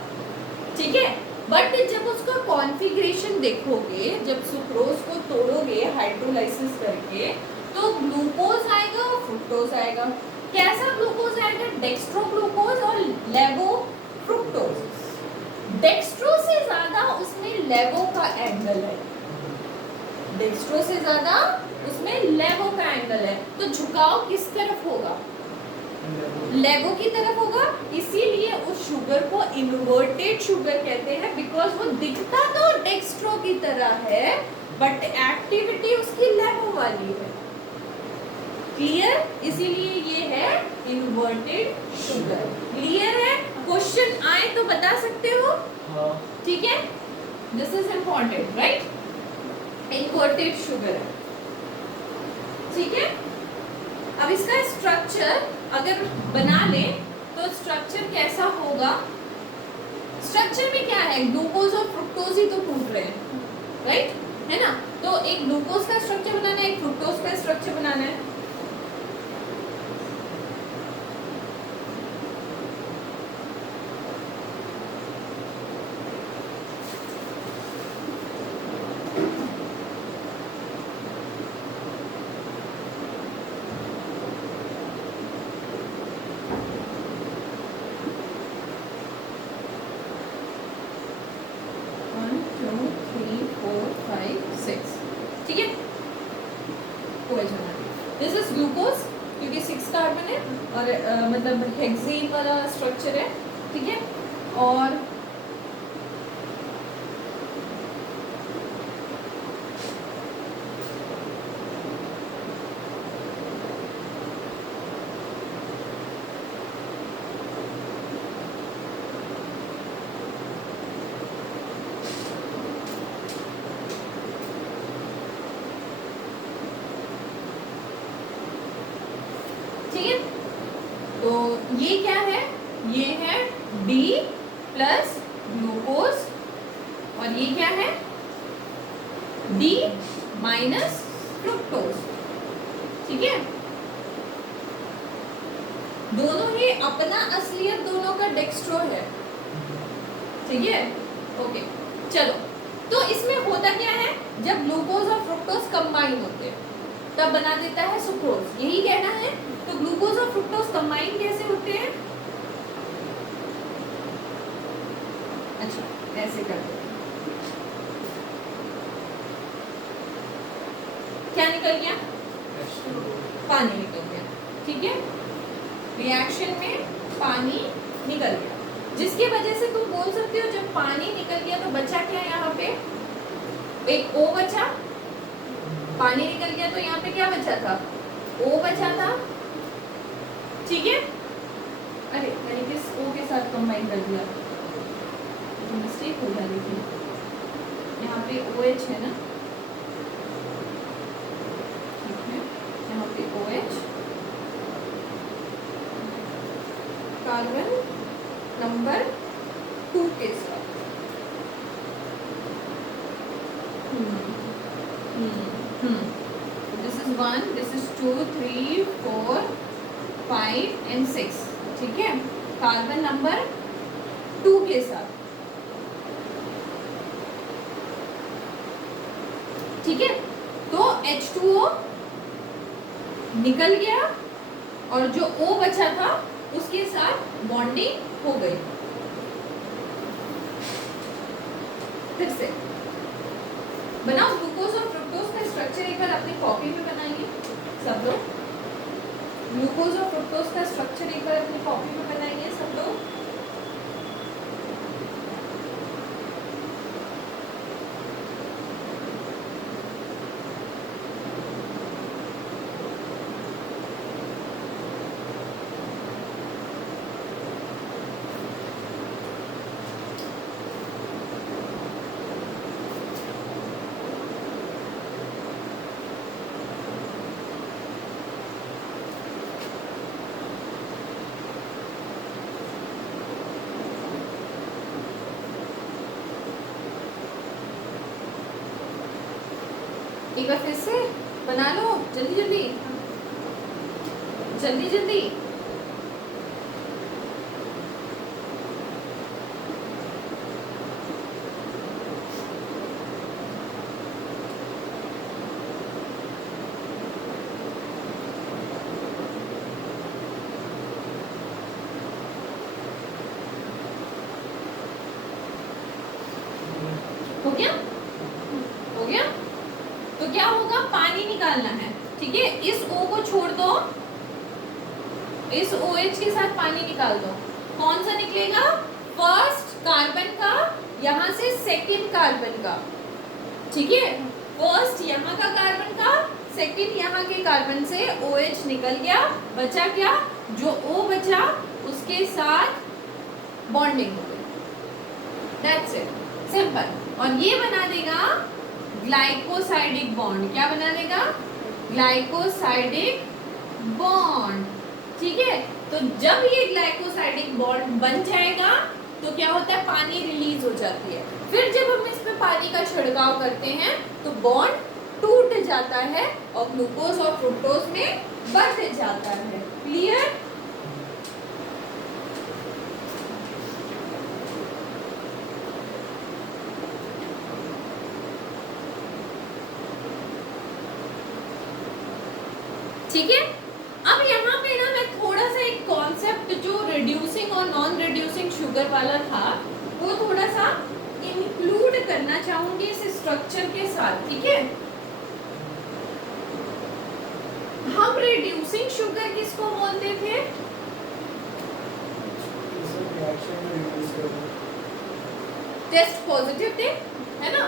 ठीक है। बट जब उसका कॉन्फ़िगरेशन देखोगे, जब सुक्रोज को तोड़ोगे हाइड्रोलाइसिस करके, तो ग्लूकोज आएगा और फ्रुक्टोज आएगा। कैसा ग्लूकोज आएगा? डेक्स्ट्रो ग्लूकोज और लेवो फ्रुक्टोज। डेक्स्ट्रो से ज्यादा उसमें लेवो का एंगल है, डेक्स्ट्रो से ज्यादा उसमें लेवो का एंगल है, तो झुकाव किस तरफ होगा? लेवो की तरफ होगा। इसीलिए उस शुगर को इन्वर्टेड शुगर कहते हैं, बिकॉज वो दिखता तो डेक्स्ट्रो की तरह है, बट एक्टिविटी उसकी लेवो वाली है। क्लियर? इसीलिए ये है इन्वर्टेड शुगर। क्लियर है? क्वेश्चन आए तो बता सकते हो, ठीक है। This is important, right. Inverted sugar है, ठीक है। अब इसका स्ट्रक्चर अगर बना ले तो स्ट्रक्चर कैसा होगा? स्ट्रक्चर में क्या है? ग्लूकोज और फ्रुक्टोज ही तो टूट रहे हैं, राइट, है ना। तो एक ग्लूकोज का स्ट्रक्चर बनाना है, एक फ्रुक्टोज का स्ट्रक्चर बनाना है। दिस इज ग्लूकोज, क्योंकि 6 कार्बन है और मतलब हेक्सेन वाला स्ट्रक्चर है, ठीक है। और तो ये क्या है? ये है D प्लस ग्लूकोज, और ये क्या है? D माइनस फ्रुक्टोज, ठीक है। दोनों ही अपना असलियत दोनों का डेक्स्ट्रो है, ठीक है। ओके, चलो। तो इसमें होता क्या है? जब ग्लूकोज और फ्रुक्टोज कंबाइन होते हैं तब बना देता है सुक्रोज, यही कहना है। तो ग्लूकोज और फ्रुक्टोज कंबाइन कैसे होते हैं? अच्छा, ऐसे करते हैं। क्या निकल गया? पानी निकल गया, ठीक है। रिएक्शन में पानी निकल गया, जिसकी वजह से तुम बोल सकते हो जब पानी निकल गया तो बचा क्या? यहाँ पे एक O बचा। पानी निकल गया तो यहाँ पे क्या बचा था? O बचा था, ठीक है। अरे मैंने किस O के साथ कंबाइन कर दिया, तो मिस्टेक हो जा रही थी। यहाँ पे OH है ना, ठीक है। यहाँ पे OH, कार्बन नंबर 2 के साथ। This is 1, this is 2, 3, 4, 5 and 6। ठीक है, कार्बन नंबर 2 के साथ। ठीक है, तो H2O निकल गया और जो O बचा था उसके साथ बॉन्डिंग हो गई। फिर से बनाओ, ग्लूकोज और फ्रुक्टोज का स्ट्रक्चर एक बार अपनी कॉपी में बनाइए सब लोग। ग्लूकोज और फ्रुक्टोज का स्ट्रक्चर एक बार अपनी कॉपी में बनाइए सब लोग। एक बार फिर से बना लो, जल्दी जल्दी जल्दी जल्दी। हो गया, हो गया। तो क्या होगा, पानी निकालना है। ठीक है, इस O को छोड़ दो, इस OH के साथ पानी निकाल दो। कौन सा निकलेगा, फर्स्ट कार्बन का, यहां से सेकंड कार्बन का। ठीक है, फर्स्ट यहाँ का कार्बन का, सेकंड यहाँ के कार्बन से OH निकल गया, बचा क्या, जो O बचा उसके साथ बॉन्डिंग हो गई। That's it, simple. और ये बना देगा ग्लाइकोसाइडिक बॉन्ड। क्या बना देगा, ग्लाइकोसाइडिक बॉन्ड। ठीक है, तो जब ये ग्लाइकोसाइडिक बॉन्ड बन जाएगा तो क्या होता है, पानी रिलीज हो जाती है। फिर जब हम इसमें पानी का छिड़काव करते हैं तो बॉन्ड टूट जाता है और ग्लूकोज और फ्रुक्टोज में बंध जाता है। क्लियर? ठीक है, अब यहाँ पे ना मैं थोड़ा सा एक कॉन्सेप्ट जो रिड्यूसिंग और नॉन रिड्यूसिंग शुगर वाला था वो थोड़ा सा इंक्लूड करना चाहूंगी इस स्ट्रक्चर के साथ। ठीक है, हम रिड्यूसिंग शुगर किसको बोलते थे, टेस्ट पॉजिटिव थे, है ना।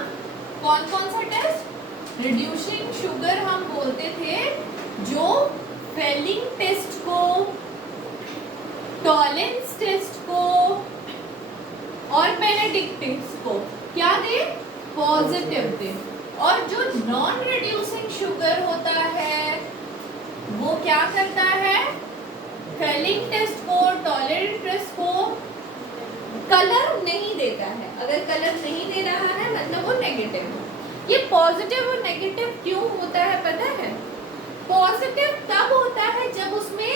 कौन कौन सा टेस्ट, रिड्यूसिंग शुगर हम बोलते थे जो फेलिंग टेस्ट को, टॉलेंस टेस्ट को और बेनेडिक्ट टेस्ट को क्या दे, पॉजिटिव दे। और जो नॉन रिड्यूसिंग शुगर होता है वो क्या करता है, फेलिंग टेस्ट को, टॉलेंस टेस्ट को कलर नहीं देता है। अगर कलर नहीं दे रहा है मतलब वो नेगेटिव है। ये पॉजिटिव और नेगेटिव क्यों होता है पता है, पॉजिटिव तब होता है जब उसमें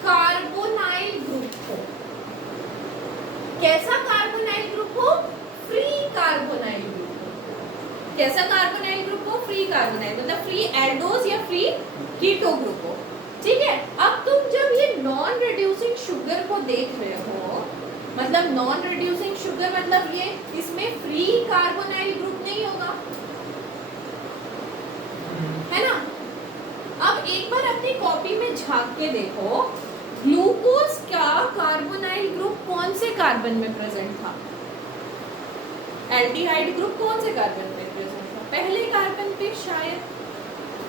कार्बोनाइल ग्रुप हो। कैसा कार्बोनाइल ग्रुप हो, फ्री कार्बोनाइल ग्रुप हो। कैसा कार्बोनाइल ग्रुप हो, फ्री कार्बोनाइल, मतलब फ्री एल्डोज या फ्री कीटो ग्रुप हो। ठीक है, अब तुम जब ये नॉन रिड्यूसिंग शुगर को देख रहे हो, मतलब नॉन रिड्यूसिंग शुगर मतलब ये इसमें फ्री कार्बोनाइल ग्रुप नहीं होगा, है ना। अब एक बार अपनी कॉपी में झांक के देखो, ग्लूकोज का कार्बोनाइल ग्रुप कौन से कार्बन में प्रेजेंट था, एल्डिहाइड ग्रुप कौन से कार्बन में प्रेजेंट था, पहले कार्बन पे शायद।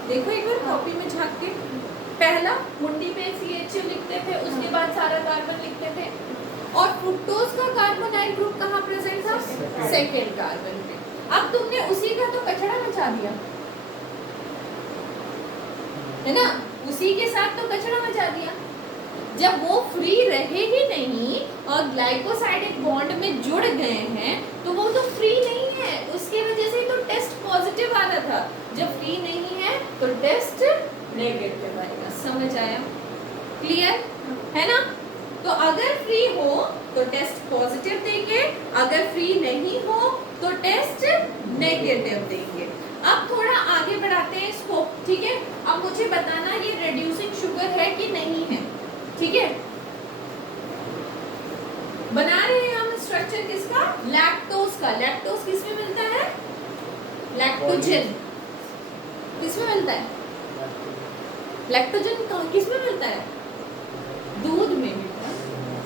देखो एक बार कॉपी में झांक के, पहला मुंडी पे CH लिखते थे, उसके बाद सारा कार्बन लिखते थे। और फ्रुक्टोज का कार्बोनाइल ग्रुप कहाँ प्रेजेंट था, सेकेंड कार्बन पे। अब तुमने उसी का तो कचरा मचा दिया, है ना, उसी के साथ तो कचरा मचा दिया। जब वो फ्री रहे ही नहीं और ग्लाइकोसाइडिक बॉन्ड में जुड़ गए हैं तो वो तो फ्री नहीं है, उसकी वजह से तो टेस्ट पॉजिटिव आ रहा था। जब फ्री नहीं है तो टेस्ट नेगेटिव आएगा। समझ आया? क्लियर है ना? तो अगर फ्री हो तो टेस्ट पॉजिटिव देंगे, अगर फ्री नहीं हो तो टेस्ट नेगेटिव देंगे। अब थोड़ा आगे बढ़ाते हैं इसको, ठीक है? अब मुझे बताना ये रिड्यूसिंग शुगर है कि नहीं है, ठीक है? बना रहे हैं हम स्ट्रक्चर किसका? लैक्टोज का। लैक्टोज किसमें मिलता है? लैक्टोजन किसमें मिलता है? लैक्टोजन किसमें मिलता है? दूध में मिलता है,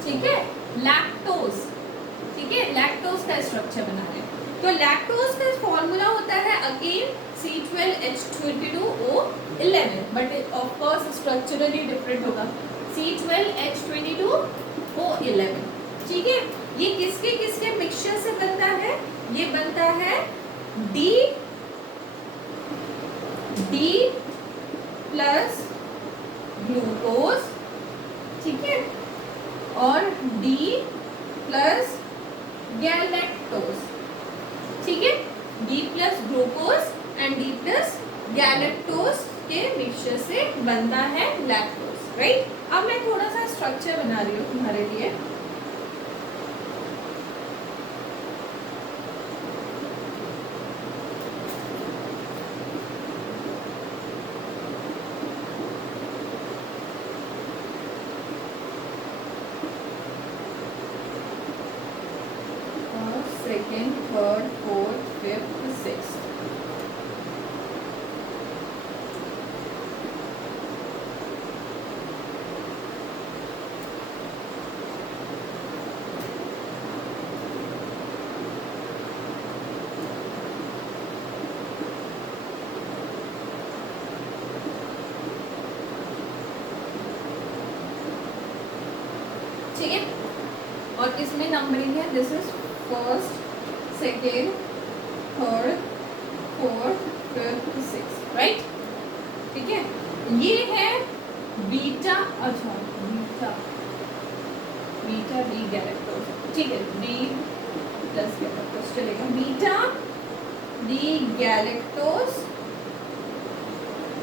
ठीक है? लैक्टोज, ठीक है? लैक्टोज का स्ट्रक्चर बना रहे हैं। तो लैक्टोज का फॉर्मूला होता है again C12H22O11, but of course structurally different होगा। C12H22O11, ठीक है? ये किसके किसके मिक्सचर से बनता है? ये बनता है D प्लस ग्लूकोज, ठीक है? और D प्लस गैलेक्टोज, ठीक है? D plus glucose and D plus galactose के मिक्सचर से बनता है लैक्टोज, राइट? अब मैं थोड़ा सा स्ट्रक्चर बना रही हूँ तुम्हारे लिए। Second, third, fourth, fifth, sixth. ठीक है? और इसमें नंबरिंग है, this is first, second, third, fourth, fifth, sixth, right? ठीक है? ये है बीटा, अच्छा बीटा डी गैलेक्टोज, ठीक है? डी प्लस गैलेक्टोज चलेगा। बीटा डी गैलेक्टोज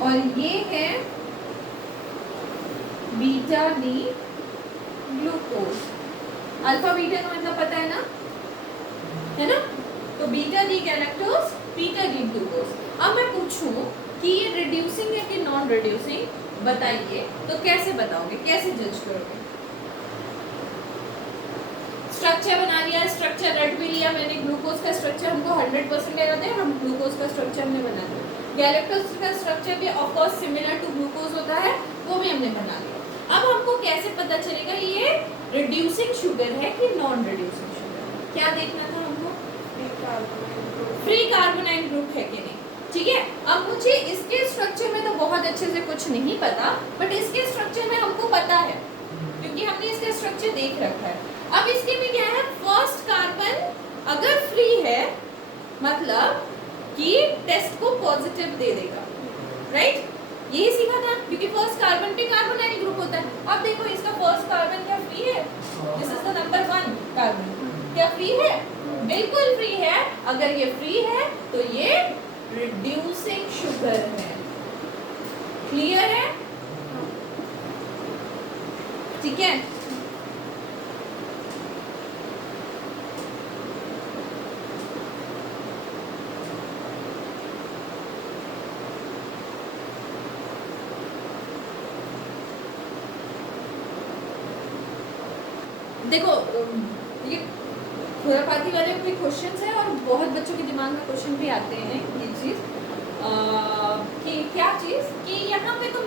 और ये है beta D glucose. Alpha beta का मतलब पता है ना, है ना? तो beta D galactose, beta D glucose. अब मैं पूछूं कि ये रिड्यूसिंग है कि नॉन रिड्यूसिंग, बताइए। तो कैसे बताओगे, कैसे जज करोगे? स्ट्रक्चर बना लिया, स्ट्रक्चर रट भी लिया मैंने। ग्लूकोज का स्ट्रक्चर हमको 100% याद है, हम ग्लूकोज का स्ट्रक्चर हमने बना लिया। गैलेक्टोज का स्ट्रक्चर भी of course similar to glucose होता है, वो भी हमने बना लिया। अब हमको कैसे पता चलेगा ये रिड्यूसिंग शुगर है कि नॉन रिड्यूसिंग शुगर है? क्या देखना था हमको? फ्री कार्बोनाइल ग्रुप है कि नहीं, ठीक है? अब मुझे इसके स्ट्रक्चर में तो बहुत अच्छे से कुछ नहीं पता, बट इसके स्ट्रक्चर में हमको पता है क्योंकि हमने इसका स्ट्रक्चर देख रखा है। अब इसके में क्या है? फर्स्ट कार्बन अगर फ्री है मतलब कि टेस्ट को पॉजिटिव दे देगा, राइट? यही सीखा था क्योंकि फर्स्ट कार्बन पे कार्बोनाइल ग्रुप होता है। अब देखो इसका फर्स्ट कार्बन क्या फ्री है? This is the number 1 carbon, क्या फ्री है? बिल्कुल फ्री है। अगर ये फ्री है तो ये रिड्यूसिंग शुगर है। क्लियर है? ठीक है? देखो ये खुरापाती वाले कोई क्वेश्चंस है और बहुत बच्चों के दिमाग में क्वेश्चन भी आते हैं ये चीज़ कि क्या चीज़ कि यहाँ पे तुम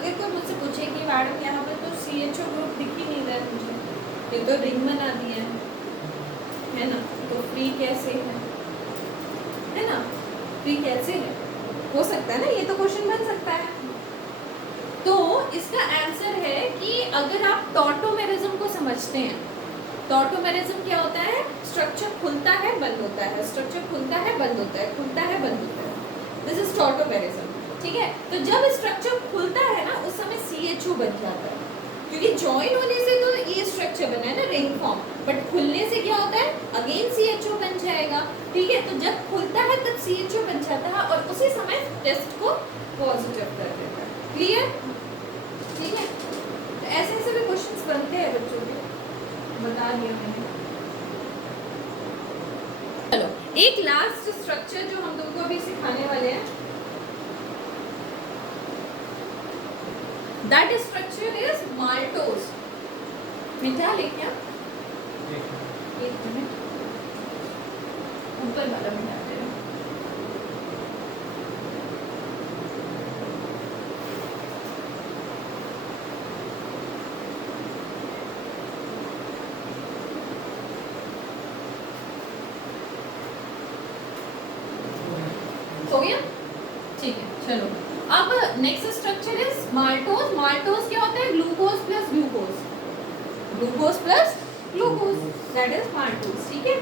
अगर कोई मुझसे पूछे कि मैडम यहाँ पे तो CHO ग्रुप दिख ही नहीं रहा है मुझे, ये तो रिंग बना दिया है ना? तो फ्री कैसे है ना? फ्री कैसे है? हो सकता है ना, ये तो क्वेश्चन बन सकता है। तो इसका आंसर है कि अगर आप टॉटोमेरिज्म को समझते हैं, टॉटोमेरिज्म क्या होता है? स्ट्रक्चर खुलता है बंद होता है, स्ट्रक्चर खुलता है बंद होता है, खुलता है बंद होता है। दिस इज टॉटोमेरिज्म, ठीक है? तो जब स्ट्रक्चर खुलता है ना उस समय CHO बन जाता है, क्योंकि ज्वाइन होने से तो ये स्ट्रक्चर बना है ना रिंग फॉर्म, बट खुलने से क्या होता है अगेन CHO बन जाएगा। ठीक है, तो जब खुलता है तब CHO बन जाता है और उसी समय टेस्ट को पॉजिटिव कर देता है। क्लियर? ठीक है, तो ऐसे ऐसे भी क्वेश्चंस बनते हैं बच्चों के, बता दिया मैंने। चलो एक लास्ट स्ट्रक्चर जो हम तुमको अभी सिखाने वाले हैं, दैट स्ट्रक्चर इज माल्टोज। मिटा ले क्या? एक मिनट, ऊपर वाला मिटा दे रहा। हो गया? ठीक है, चलो अब next structure is maltose. Maltose क्या होता है? Glucose plus glucose, glucose plus glucose, that is maltose. ठीक है,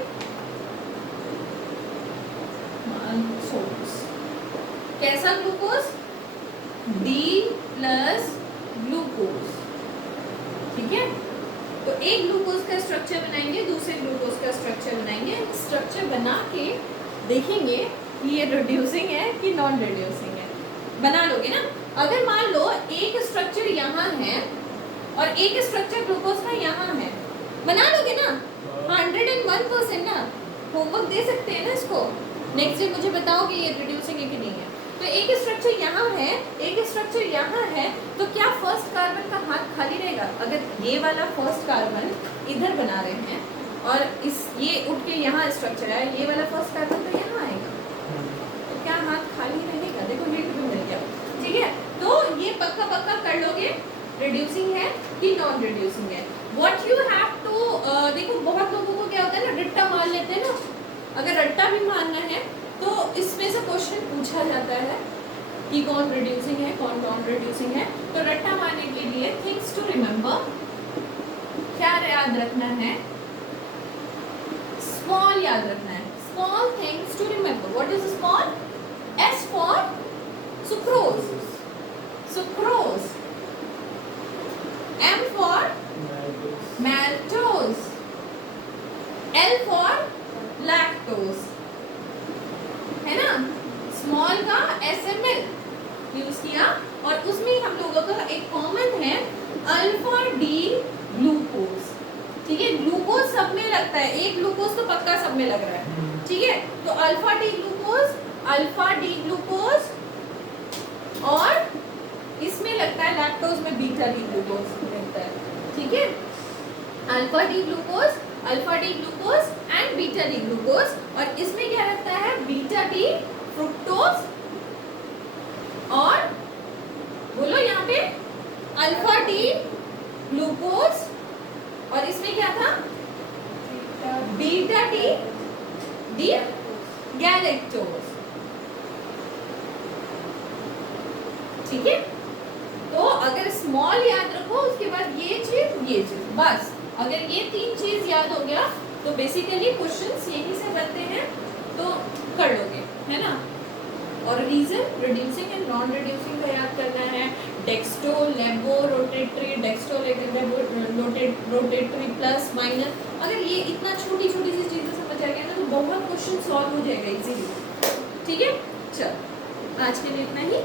माल्टोज कैसा ग्लूकोज? D plus glucose. ठीक है, तो एक ग्लूकोज का स्ट्रक्चर बनाएंगे, दूसरे ग्लूकोज का स्ट्रक्चर बनाएंगे। स्ट्रक्चर बना के देखेंगे कि ये रिड्यूसिंग है कि नॉन रिड्यूसिंग है। बना लोगे ना? अगर मान लो एक स्ट्रक्चर यहाँ है और एक स्ट्रक्चर ग्लूकोज का यहाँ है, बना लोगे ना? 101% ना। होमवर्क दे सकते हैं ना इसको, नेक्स्ट डे मुझे बताओ कि ये रिड्यूसिंग है कि नहीं है। तो एक स्ट्रक्चर यहाँ है, एक स्ट्रक्चर यहाँ है, तो क्या फर्स्ट कार्बन का हाथ खाली रहेगा? अगर ये वाला फर्स्ट कार्बन इधर बना रहे हैं और इस ये उठ के यहाँ स्ट्रक्चर है, ये वाला फर्स्ट कार्बन तो यहाँ आएगा, तो क्या हाथ खाली रहेगा? देखो हिंट भी मिल गया। ठीक है, तो ये पक्का पक्का कर लोगे रिड्यूसिंग है कि नॉन रिड्यूसिंग है। व्हाट यू हैव टू, देखो बहुत लोगों को क्या होता है ना, रट्टा मार लेते हैं ना। अगर रट्टा भी मारना है तो इसमें से क्वेश्चन पूछा जाता है कि कौन रिड्यूसिंग है कौन नॉन रिड्यूसिंग है। तो रट्टा मारने के लिए थिंग्स टू रिमेंबर, क्या याद रखना है? स्मॉल याद रखना है। Small things to remember. What is small? S for sucrose, sucrose. M for maltose. L for lactose, है ना? स्मॉल का SML यूज किया और उसमें हम लोगों का एक कॉमन है अल्फा डी ग्लूकोज। ठीक है, ग्लूकोज सब में लगता है, एक ग्लूकोज तो पक्का सब में लग रहा है। ठीक है, तो alpha D glucose, alpha D glucose और इसमें लगता है लैक्टोज में बीटा डी ग्लूकोज लगता है। ठीक है, alpha D glucose and beta D glucose, और इसमें क्या लगता है? बीटा डी फ्रुक्टोज और बोलो यहाँ पे अल्फा डी ग्लूकोज और इसमें क्या था? Beta D galactose. ठीक है, तो अगर स्मॉल याद रखो, उसके बाद ये चीज बस। अगर ये तीन चीज याद हो गया तो बेसिकली क्वेश्चंस यहीं से बनते हैं, तो कर लोगे, है ना? और reason reducing and non reducing का याद करना है। डेक्स्टो लेबो रोटेटरी, डेक्स्टो लेबो रोटेटरी प्लस माइनस। अगर ये इतना छोटी छोटी सी चीजें समझ आ गया ना तो बहुत क्वेश्चन सॉल्व हो जाएगा इजीली। ठीक है, चल आज के लिए इतना ही।